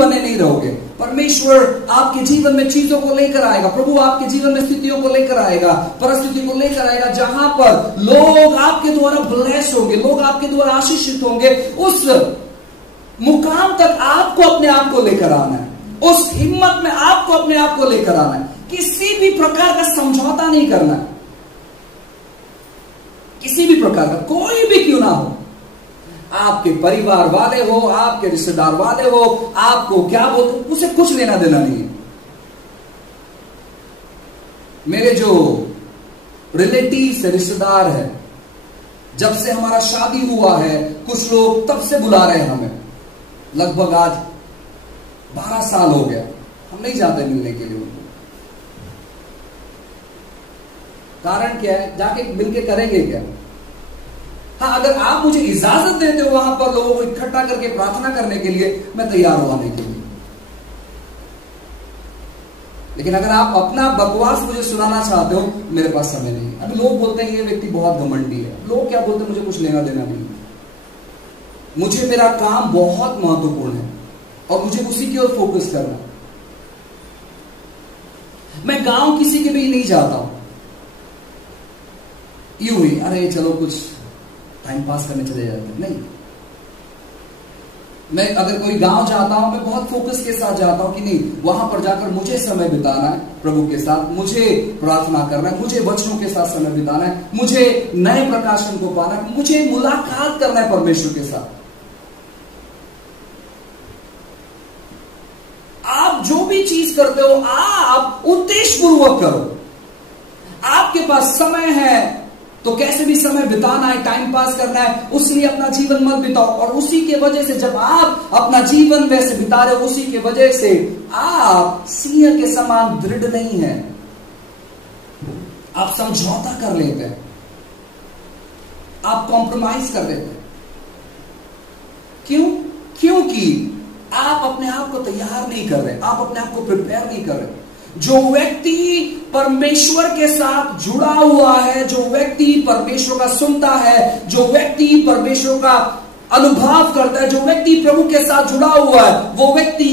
बने नहीं रहोगे। परमेश्वर आपके जीवन में चीजों को लेकर आएगा, प्रभु आपके जीवन में स्थितियों को लेकर आएगा, परिस्थिति को लेकर आएगा, जहां पर लोग आपके द्वारा ब्लेस होंगे, लोग आपके द्वारा आशीषित होंगे। उस मुकाम तक आपको अपने आप को लेकर आना है, उस हिम्मत में आपको अपने आप को लेकर आना है। किसी भी प्रकार का समझौता नहीं करना है, किसी भी प्रकार का, कोई भी क्यों ना हो, आपके परिवार वाले हो, आपके रिश्तेदार वाले हो, आपको क्या बोलते, उसे कुछ लेना देना नहीं है। मेरे जो रिलेटिव्स है, रिश्तेदार है, जब से हमारा शादी हुआ है, कुछ लोग तब से बुला रहे हैं हमें, लगभग आज 12 साल हो गया, हम नहीं जाते मिलने के लिए उनको। कारण क्या है, जाके मिलके करेंगे क्या? हाँ, अगर आप मुझे इजाजत देते हो वहां पर लोगों को इकट्ठा करके प्रार्थना करने के लिए, मैं तैयार हूं आने के लिए। लेकिन अगर आप अपना बकवास मुझे सुनाना चाहते हो, मेरे पास समय नहीं। अभी लोग बोलते हैं ये व्यक्ति बहुत घमंडी है, लोग क्या बोलते हैं मुझे कुछ लेना देना नहीं। मुझे मेरा काम बहुत महत्वपूर्ण है और मुझे उसी की ओर फोकस करना। मैं गांव किसी के भी नहीं जाता हूं यूं ही, अरे चलो कुछ टाइम पास करने चले जाते हैं, नहीं। मैं अगर कोई गांव जाता हूं, मैं बहुत फोकस के साथ जाता हूं कि नहीं, वहां पर जाकर मुझे समय बिताना है प्रभु के साथ, मुझे प्रार्थना करना है, मुझे वचनों के साथ समय बिताना है, मुझे नए प्रकाशन को पाना है, मुझे मुलाकात करना है परमेश्वर के साथ। आप जो भी चीज करते हो, आप उद्देश्यपूर्वक करो। आपके पास समय है तो कैसे भी समय बिताना है, टाइम पास करना है, उसलिए अपना जीवन मत बिताओ। और उसी के वजह से जब आप अपना जीवन वैसे बिता रहे हो, उसी के वजह से आप सिंह के समान दृढ़ नहीं है, आप समझौता कर लेते हैं, आप कॉम्प्रोमाइज कर लेते हैं। क्यों? क्योंकि आप अपने आप को तैयार नहीं कर रहे, आप अपने आप को प्रिपेयर नहीं कर रहे। जो व्यक्ति परमेश्वर के साथ जुड़ा हुआ है, जो व्यक्ति परमेश्वर का सुनता है, जो व्यक्ति परमेश्वर का अनुभव करता है, जो व्यक्ति प्रभु के साथ जुड़ा हुआ है, वो व्यक्ति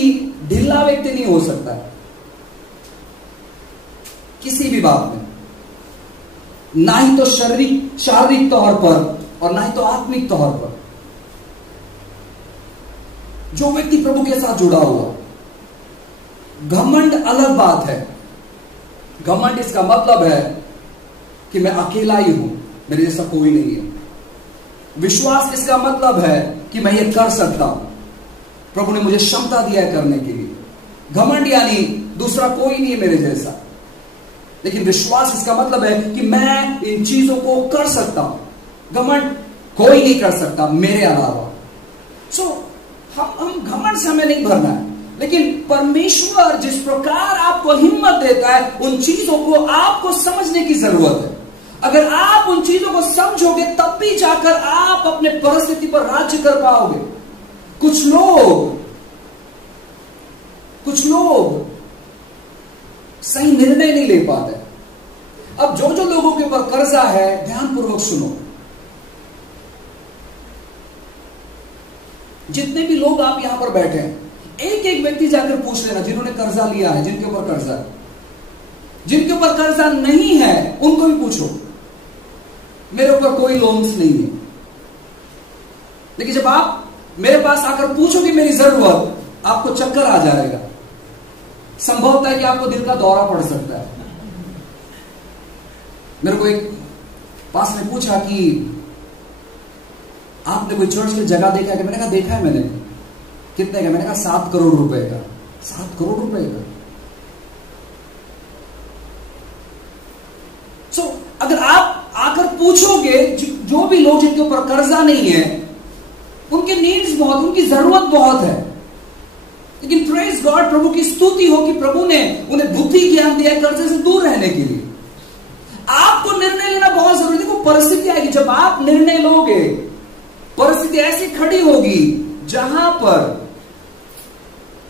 ढीला व्यक्ति नहीं हो सकता है किसी भी बात में, ना ही तो शारीरिक तौर पर और ना ही तो आत्मिक तौर पर। जो व्यक्ति प्रभु के साथ जुड़ा हुआ, घमंड अलग बात है। घमंड इसका मतलब है कि मैं अकेला ही हूं, मेरे जैसा कोई नहीं है। विश्वास इसका मतलब है कि मैं ये कर सकता हूं, प्रभु ने मुझे क्षमता दिया है करने के लिए। घमंड यानी दूसरा कोई नहीं है मेरे जैसा। लेकिन विश्वास इसका मतलब है कि मैं इन चीजों को कर सकता हूं। घमंड कोई नहीं कर सकता मेरे अलावा। हम घमंड से हमें नहीं भरना है। लेकिन परमेश्वर जिस प्रकार आपको हिम्मत देता है, उन चीजों को आपको समझने की जरूरत है। अगर आप उन चीजों को समझोगे, तब भी जाकर आप अपने परिस्थिति पर राज्य कर पाओगे। कुछ लोग सही निर्णय नहीं ले पाते। अब जो लोगों के ऊपर कर्जा है, ध्यानपूर्वक सुनो। जितने भी लोग आप यहां पर बैठे हैं, एक एक व्यक्ति जाकर पूछ लेना जिन्होंने कर्जा लिया है, जिनके ऊपर कर्जा है। जिनके ऊपर कर्जा नहीं है उनको भी पूछो, मेरे ऊपर कोई लोन्स नहीं है। लेकिन जब आप मेरे पास आकर पूछोगे मेरी जरूरत, आपको चक्कर आ जाएगा। संभवतः है कि आपको दिल का दौरा पड़ सकता है। मेरे को एक पास ने पूछा कि आपने कोई चर्च की जगह देखा है? मैंने कहा देखा है मैंने। कितने का? मैंने कहा 7 करोड़ रुपए का। 7 करोड़ रुपए का। अगर आप आकर पूछोगे, जो भी लोग जिनके ऊपर कर्जा नहीं है, उनके नीड्स बहुत, उनकी जरूरत बहुत है, लेकिन प्रेज गॉड, प्रभु की स्तुति हो कि प्रभु ने उन्हें बुद्धि ज्ञान दिया कर्जे से दूर रहने के लिए। आपको निर्णय लेना बहुत जरूरी है। देखो, परिस्थिति आएगी, जब आप निर्णय लोगे, परिस्थिति ऐसी खड़ी होगी जहां पर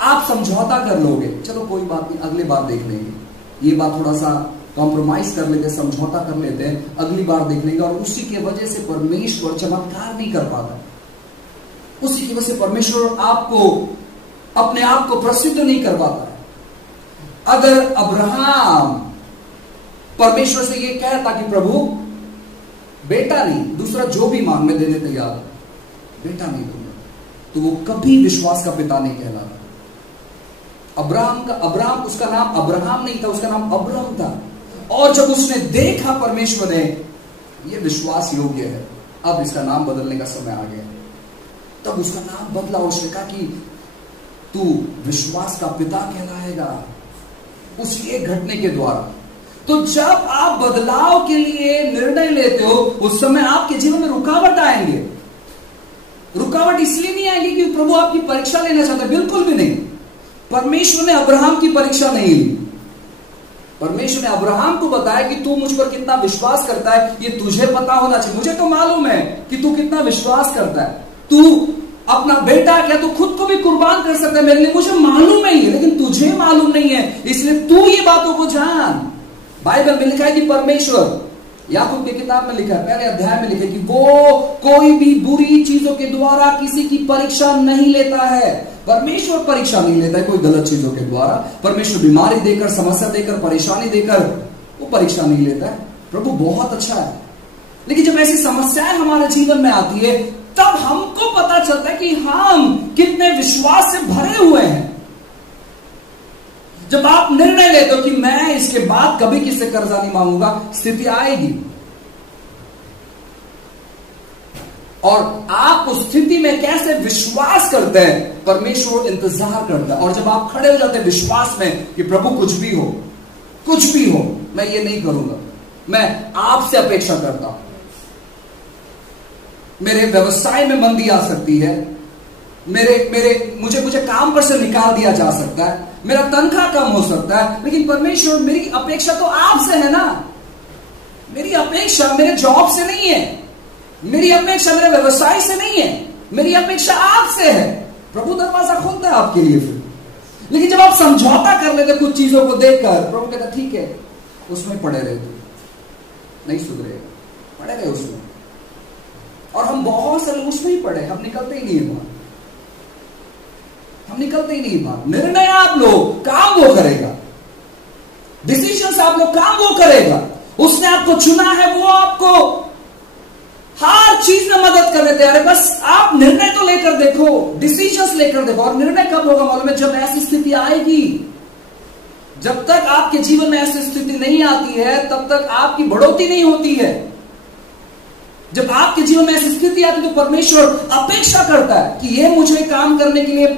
आप समझौता कर लोगे। चलो कोई बात नहीं, अगली बार देख लेंगे, ये बात थोड़ा सा कॉम्प्रोमाइज कर लेते, समझौता कर लेते हैं, अगली बार देख लेंगे। और उसी की वजह से परमेश्वर चमत्कार नहीं कर पाता। उसी की वजह से परमेश्वर आपको अपने आप को प्रसिद्ध नहीं करवाता है। अगर अब्राहम परमेश्वर से ये कहता कि प्रभु बेटा नहीं, दूसरा जो भी मांग मैं देने तैयार हूं, बेटा नहीं दूंगा, तो वो कभी विश्वास का पिता नहीं कहलाता। अब्राहम उसका नाम अब्राहम नहीं था, उसका नाम अब्राहम था। और जब उसने देखा परमेश्वर ने ये विश्वास योग्य है, अब इसका नाम बदलने का समय आ गया, तब उसका नाम बदला। उसने कहा कि तू विश्वास का पिता कहलाएगा, उस एक घटने के द्वारा। तो जब आप बदलाव के लिए निर्णय लेते हो, उस समय आपके जीवन में रुकावट आएंगे। रुकावट इसलिए नहीं आएगी कि प्रभु आपकी परीक्षा लेना चाहता है, बिल्कुल भी नहीं। परमेश्वर ने अब्राहम की परीक्षा नहीं ली। परमेश्वर ने अब्राहम को बताया कि तू मुझ पर कितना विश्वास करता है, ये तुझे पता होना चाहिए। मुझे तो मालूम है कि तू कितना विश्वास करता है, तू अपना बेटा क्या तू खुद को भी कुर्बान कर सकता है मेरे लिए, मुझे मालूम है ये, लेकिन तुझे मालूम नहीं है, इसलिए तू ये बातों को जान। बाइबल में लिखा है कि परमेश्वर, याकूब की किताब में लिखा है, पहले अध्याय में लिखा है कि वो कोई भी बुरी चीजों के द्वारा किसी की परीक्षा नहीं लेता है। परमेश्वर परीक्षा नहीं लेता है कोई गलत चीजों के द्वारा। परमेश्वर बीमारी देकर, समस्या देकर, परेशानी देकर वो परीक्षा नहीं लेता है। प्रभु बहुत अच्छा है, लेकिन जब ऐसी समस्याएं हमारे जीवन में आती है, तब हमको पता चलता है कि हम कितने विश्वास से भरे हुए हैं। जब आप निर्णय लेते हो कि मैं इसके बाद कभी किससे कर्जा नहीं मांगूंगा, स्थिति आएगी और आप उस स्थिति में कैसे विश्वास करते हैं, परमेश्वर इंतजार करता है। और जब आप खड़े हो जाते हैं विश्वास में कि प्रभु कुछ भी हो, मैं ये नहीं करूंगा, मैं आपसे अपेक्षा करता हूं। मेरे व्यवसाय में मंदी आ सकती है, मुझे काम पर से निकाल दिया जा सकता है, मेरा तनख्वाह कम हो सकता है, लेकिन परमेश्वर मेरी अपेक्षा तो आपसे है ना। मेरी अपेक्षा मेरे जॉब से नहीं है, मेरी अपेक्षा मेरे व्यवसाय से नहीं है, मेरी अपेक्षा आपसे है। प्रभु दरवाजा खोलता है आपके लिए फिर। लेकिन जब आप समझौता कर लेते कुछ चीजों को देखकर, प्रभु कहता ठीक है उसमें पड़े रहे, तू नहीं सुधरेगा, पड़े रहे उसमें। और हम बहुत सारे उसमें ही पड़े, हम निकलते ही नहीं है, हम निकलते ही नहीं बाहर। निर्णय आप लो, काम वो करेगा। डिसीजन आप लो, काम वो करेगा। उसने आपको चुना है, वो आपको हर चीज में मदद करने तैयार है। बस आप निर्णय तो लेकर देखो, डिसीजंस लेकर देखो। और निर्णय कब होगा मालूम है? जब ऐसी स्थिति आएगी। जब तक आपके जीवन में ऐसी स्थिति नहीं आती है, तब तक आपकी बढ़ोतरी नहीं होती है। जब आपके जीवन में ऐसी स्थिति आती है, तो परमेश्वर अपेक्षा करता है कि ये मुझे काम करने के लिए